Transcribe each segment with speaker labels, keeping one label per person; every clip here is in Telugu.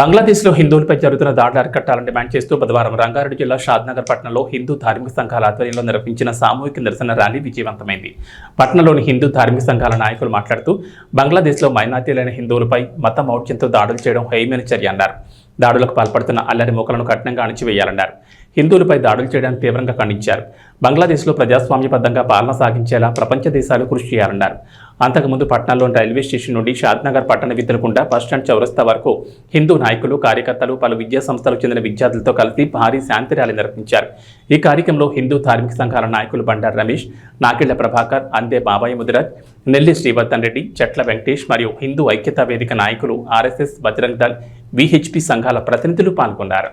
Speaker 1: బంగ్లాదేశ్లో హిందువులపై జరుగుతున్న దాడులు అరికట్టాలని డిమాండ్ చేస్తూ బుధవారం రంగారెడ్డి జిల్లా షాద్నగర్ పట్టణంలో హిందూ ధార్మిక సంఘాల ఆధ్వర్యంలో నిర్వహించిన సామూహిక నిరసన ర్యాలీ విజయవంతమైంది. పట్టణంలోని హిందూ ధార్మిక సంఘాల నాయకులు మాట్లాడుతూ బంగ్లాదేశ్లో మైనార్టీలైన హిందువులపై మత మౌఢ్యంతో దాడులు చేయడం హేయమైన చర్య అన్నారు. దాడులకు పాల్పడుతున్న అల్లరి మూకలను కఠినంగా అణిచివేయాలన్నారు హిందువులపై దాడులు చేయడానికి తీవ్రంగా ఖండించారు. బంగ్లాదేశ్లో ప్రజాస్వామ్యబద్ధంగా పాలన సాగించేలా ప్రపంచ దేశాలు కృషి చేయాలన్నారు. అంతకుముందు పట్టణంలోని రైల్వే స్టేషన్ నుండి షాద్నగర్ పట్టణ విద్యలకుండా బస్టాండ్ చౌరస్తా వరకు హిందూ నాయకులు కార్యకర్తలు పలు విద్యా సంస్థలకు చెందిన విద్యార్థులతో కలిసి భారీ శాంతి ర్యాలీ నిర్వహించారు. ఈ కార్యక్రమంలో హిందూ ధార్మిక సంఘాల నాయకులు బండారు రమేష్ నాకిళ్ళ ప్రభాకర్ అందే బాబాయి ముదిరాజ్ నెల్లి శ్రీవర్ధన్ రెడ్డి చెట్ల వెంకటేష్ మరియు హిందూ ఐక్యతా వేదిక నాయకులు ఆర్ఎస్ఎస్ బజరంగ్ దళ్ విహెచ్పి సంఘాల ప్రతినిధులు పాల్గొన్నారు.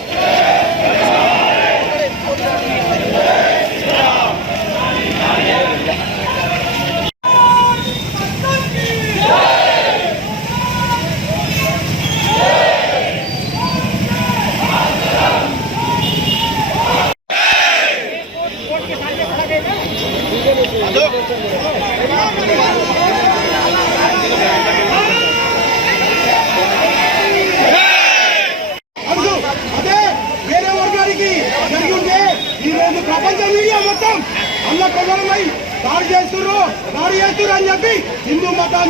Speaker 2: ప్రపంచ మీడియా మొత్తం అన్న కొమరమై దాడి చేస్తున్నారు దాడి చేస్తున్నారు అని చెప్పి హిందూ మతాన్ని